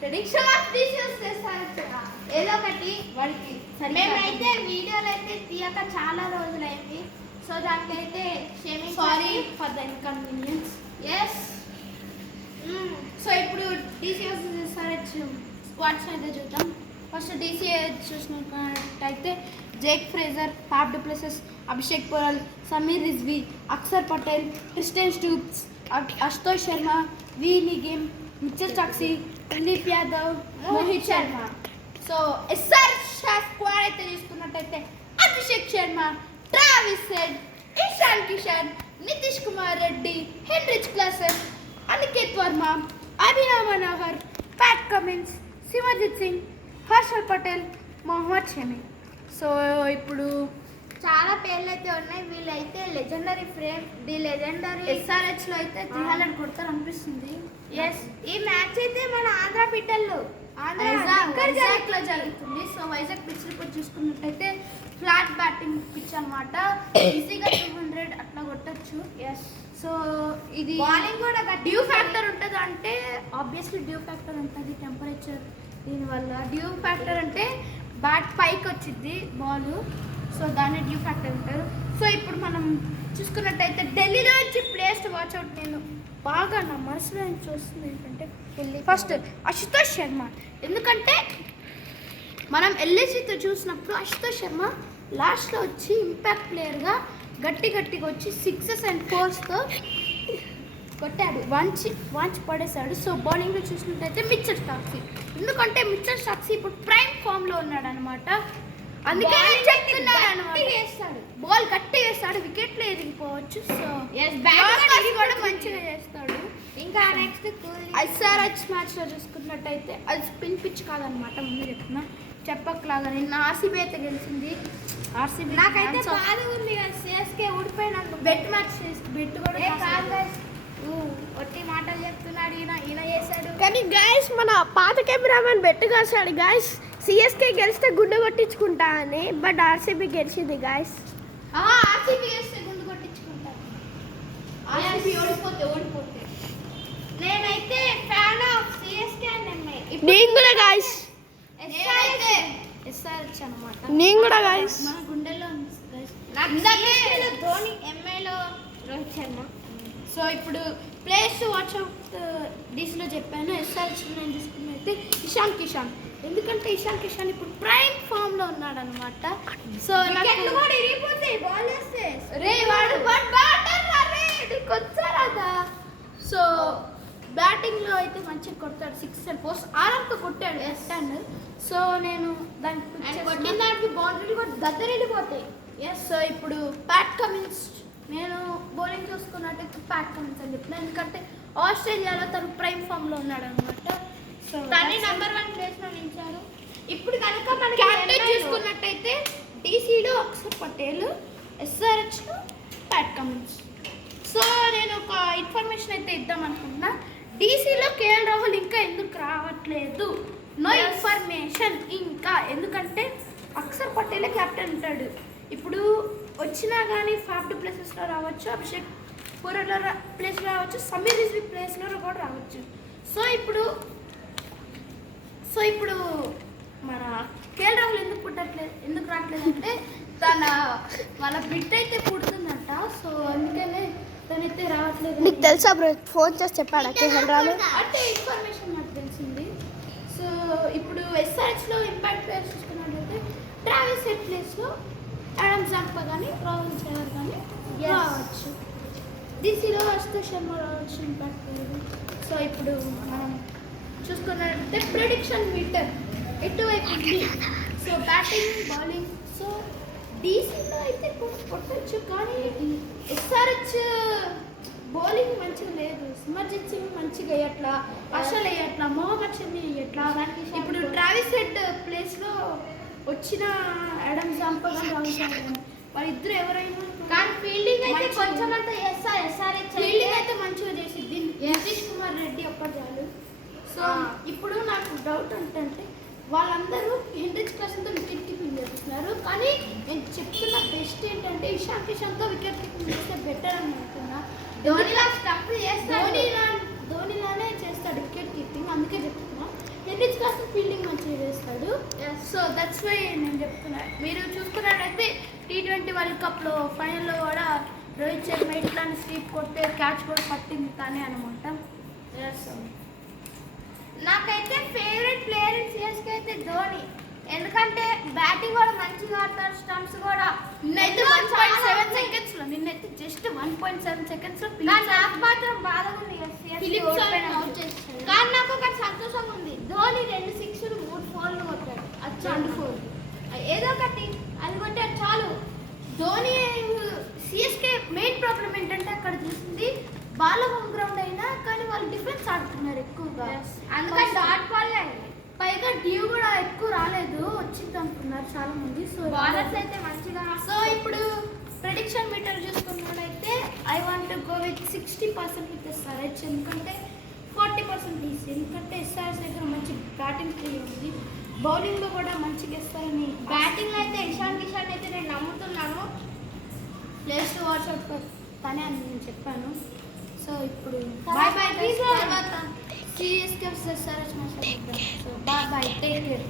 Prediction of disease చేస్తారు ఏదో ఒకటి వాడికి. మేమైతే వీడియోలు అయితే తీయక చాలా రోజులైంది, సో దానికైతే sorry for the inconvenience. Yes. So ఇప్పుడు డిసిఎస్ SRH స్క్వాడ్స్ అయితే చూద్దాం. ఫస్ట్ డిసిఎస్ చూసినట్టయితే Jake Fraser, Faf du Plessis, Abhishek Porel, Sameer Rizvi, Akshar Patel, Christian Stubbs, Ashutosh Sharma, V Nigam, Mitchell చాక్సీ, Kuldeep Yadav, Mohit Sharma. So SRH squad అయితే చూసుకున్నట్టయితే Abhishek Sharma, Travis Head, Ishan Kishan, Nitish Kumar Reddy, Heinrich Klaasen, Aniket Verma, Abhinav Manohar, Pat Cummins, Simarjeet Singh, Harshal Patel, Mohammed Shami. So ఇప్పుడు చాలా పేర్లు అయితే ఉన్నాయి. వీళ్ళైతే లెజెండరీ ఫ్రేమ్, ది లెజెండరీ SRHలో అయితే 300 కొడతారు అనిపిస్తుంది. ఎస్, ఈ మ్యాచ్ అయితే మన ఆంధ్ర బిడ్డల్లో వైజాగ్లో జరుగుతుంది. సో వైజాగ్ పిచ్ రిపోర్ట్ చూసుకున్నట్టయితే ఫ్లాట్ బ్యాటింగ్ పిచ్ అనమాట. ఈజీగా 200 అట్లా కొట్టచ్చు. ఎస్. సో ఇది బౌలింగ్ కూడా డ్యూ ఫ్యాక్టర్ ఉంటుంది. అంటే ఆబ్వియస్లీ డ్యూ ఫ్యాక్టర్ ఉంటుంది, టెంపరేచర్. దీనివల్ల డ్యూ ఫ్యాక్టర్ అంటే బ్యాట్ పైకి వచ్చింది బాల్, సో దాన్ని డ్యూ ఫ్యాక్టర్ అంటారు. సో ఇప్పుడు మనం చూసుకున్నట్టయితే ఢిల్లీలో నుంచి ప్లేస్ వాచ్అవుట్ నేను బాగా నా మనసులో నుంచి చూస్తుంది ఏంటంటే ఫస్ట్ అశుతోష్ శర్మ. ఎందుకంటే మనం ఎల్ఐసితో చూసినప్పుడు అశుతోష్ శర్మ లాస్ట్లో వచ్చి ఇంపాక్ట్ ప్లేయర్గా గట్టిగా వచ్చి 6s and 4sతో కొట్టాడు, వాంచి పడేశాడు. సో బౌలింగ్లో చూసినట్టయితే మిచెల్ స్టాక్సీ. ఎందుకంటే మిచెల్ స్టాక్సీ ఇప్పుడు ప్రైమ్ ఫామ్లో ఉన్నాడు అనమాట. అందుకే చెప్తున్నాడు, బాల్ గట్టిగా వేస్తాడు, వికెట్లో ఎదిగిపోవచ్చు. సో కూడా మంచిగా చేస్తాడు. ఇంకా నెక్స్ట్ SRH మ్యాచ్లో చూసుకున్నట్టయితే అది స్పిన్ పిచ్ కాదనమాట, ముందు చెప్తున్నా చెప్పకలాగా. నిన్న ఆర్సీబీ అయితే గెలిచింది. ఆర్సీబీ నాకైతే బాధ ఉంది, CSK ఓడిపోయినాను. బెట్ మ్యాచ్ బెట్ కూడా కాదు, ఒట్టి మాటలు చెప్తున్నాడు ఈయన చేశాడు. కానీ గైస్ మన పాత కెమెరామెన్ బెట్ కాసాడు గైస్, CSK గెలిస్తే గుండె కొట్టించుకుంటా అని. బట్ ఆర్సీబీ గెలిచింది గైస్. ఆర్సీబీ గెలిస్తే గుండె కొట్టించుకుంటా, ఆర్సీబీ ఓడిపోతే. నేనైతే ఫ్యాన్ ఆఫ్ CSK అని నేను కూడా గైస్. SRH అన్నమాట. నేను కూడా గైస్. మన గుండెల్లో ధోని, ఎంఐలో రోహిత్ శర్మ. సో ఇప్పుడు ప్లేస్ వాట్సాప్ డీసీలో చెప్పాను. SRH నేను తీసుకున్నైతే ఇషాన్ కిషన్. ఎందుకంటే ఇషాన్ కిషన్ ఇప్పుడు ప్రైమ్ ఫామ్లో ఉన్నాడు అనమాట. సో సో బ్యాటింగ్లో అయితే మంచిగా కొడతాడు, 6 and 4 ఆరంతో కొట్టాడు ఎస్టాండ్. సో నేను దానికి కొట్టిన దానికి బౌండరీ కూడా దగ్గర వెళ్ళిపోతాయి. ఎస్. సో ఇప్పుడు ప్యాట్ కమిన్స్, నేను బౌలింగ్ చూసుకున్నట్టయితే ప్యాట్ కమిన్స్ అని చెప్పిన, ఎందుకంటే ఆస్ట్రేలియాలో తను ప్రైమ్ ఫామ్లో ఉన్నాడు అనమాట. సో తను నెంబర్ 1 ప్లేస్లో నిలిచారు. ఇప్పుడు కనుక మన క్యాప్టెన్ చూసుకున్నట్టయితే డీసీలో అక్షర్ పటేల్, SRHలో ప్యాట్ కమిన్స్. సో నేను ఒక ఇన్ఫర్మేషన్ అయితే ఇద్దాం అనుకుంటున్నా. డీసీలో కేఎల్ రాహుల్ ఇంకా ఎందుకు రావట్లేదు, నో ఇన్ఫర్మేషన్ ఇంకా. ఎందుకంటే అక్షర్ పటేలే క్యాప్టెన్ ఉంటాడు. ఇప్పుడు వచ్చినా కానీ ఫ్యాబ్ డు ప్లేసెస్లో రావచ్చు, అభిషేక్ పోరల్ ప్లేస్లో రావచ్చు, సమీర్ రిజ్వీ ప్లేస్లో కూడా రావచ్చు. సో ఇప్పుడు మన కేఎల్ రాహుల్ ఎందుకు రావట్లేదు అంటే వాళ్ళ బిడ్డ అయితే పుడుతుందంట. సో అందుకనే తనైతే రావట్లేదు. నీకు తెలుసా బ్రో, ఫోన్ చేసి చెప్పాడా కేఎల్ రాహుల్ అంటే ఇన్ఫర్మేషన్ నాకు తెలిసింది. సో ఇప్పుడు SRHలో ఇంపాక్ట్ ప్లేయర్స్ చూసుకున్నట్లయితే ట్రావిస్ హెడ్ ప్లేస్లో ఆడమ్ జాంపా కానీ రాహుల్ చహర్ కానీ రావచ్చు. డీసీలో అశుతోష్ శర్మ రావచ్చు ఇంపాక్ట్ ప్లేయర్. సో ఇప్పుడు మనం చూసుకున్నట్లయితే ప్రెడిక్షన్ మీటర్ ఎటువైపు ఉంది. So batting, bowling. సో డీసీలో అయితే కొట్టచ్చు, కానీ SRH బౌలింగ్ మంచిగా లేదు. సిమర్జిత్ సింగ్ మంచిగా వేయట్లా, అసలు వేయట్లా, మొహమ్మద్ షమి వేయట్లా. ఇప్పుడు ట్రావిస్ హెడ్ ప్లేస్లో వచ్చిన ఆడమ్ జాంపా కానీ రాహుల్ చహర్ వాళ్ళిద్దరు ఎవరైనా కానీ ఫీల్డింగ్ అయితే కొంచెం అంతా SRH ఫీల్డింగ్ అయితే మంచిగా చేసిద్ది. నితీష్ కుమార్ రెడ్డి ఒక్కటి చాలు. సో ఇప్పుడు నాకు డౌట్ ఏంటంటే వాళ్ళందరూ హెన్రిచ్ క్లాసెన్తో వికెట్ కీపింగ్ చేస్తున్నారు, కానీ నేను చెప్తున్న బెస్ట్ ఏంటంటే ఇషాన్ కిషన్తో వికెట్ కీపింగ్ చేస్తే బెటర్ అని అనుకున్నా. ధోనిలానే చేస్తాడు వికెట్ కీపింగ్, అందుకే చెప్తున్నా. హెన్రిచ్ విండేజ్ కాస్త ఫీల్డింగ్ మంచిగా చేస్తాడు. సో దట్స్ వై నేను చెప్తున్నా. మీరు చూసుకున్నట్లయితే T20 వరల్డ్ కప్లో ఫైనల్లో కూడా రోహిత్ శర్మ ఇట్లాంటి స్వీప్ కొట్టే క్యాచ్ కూడా పట్టింది తానే అనమాట. నాకైతే ఫేవరెట్ ప్లేయర్ ఇన్ సిఎస్కే అయితే ధోని. ఎందుకంటే బ్యాటింగ్ కూడా మంచిగా ఆడతారు, స్టంప్స్ కూడా. నిన్నైతే 1.7 సెకండ్స్లో నిన్నైతే జస్ట్ 1.7 సెకండ్స్లో నాకు మాత్రం బాధగా ఉంది. కానీ నాకు ఒకటి సంతోషంగా ఉంది. ధోని 2 సిక్స్లు 3 ఫోర్లు కొట్టాడు. అది 2 ఫోర్లు ఏదో ఒకటి అది కొట్టాడు చాలు. ధోని సిఎస్కే మెయిన్ ప్రాబ్లం ఏంటంటే అక్కడ చూసింది బాల్ హోమ్ గ్రౌండ్ అయినా కానీ వాళ్ళు డిఫెన్స్ ఆడుతున్నారు ఎక్కువగా. అందుకని డాట్ బాల్ పైగా డ్యూ కూడా ఎక్కువ రాలేదు, వచ్చింది అనుకున్నారు చాలా మంది. సో బాలర్స్ అయితే మంచిగా. సో ఇప్పుడు ప్రెడిక్షన్ మీటర్ చూసుకున్నట్లయితే I want go with 60% with SRH. ఎందుకంటే 40% ఈసీ. ఎందుకంటే SRH దగ్గర మంచి బ్యాటింగ్ ప్లే ఉంది, బౌలింగ్లో కూడా మంచిగా ఇస్తారని. బ్యాటింగ్ అయితే ఇషాన్ కిషాన్ అయితే నేను నమ్ముతున్నాను. ప్లేస్ టు వాచ్ అవుట్ తనే అని నేను చెప్పాను. సో ఇప్పుడు బాయ్ బాయ్. తర్వాత సిఎస్కే SRH మ్యాచ్. So bye bye, take care.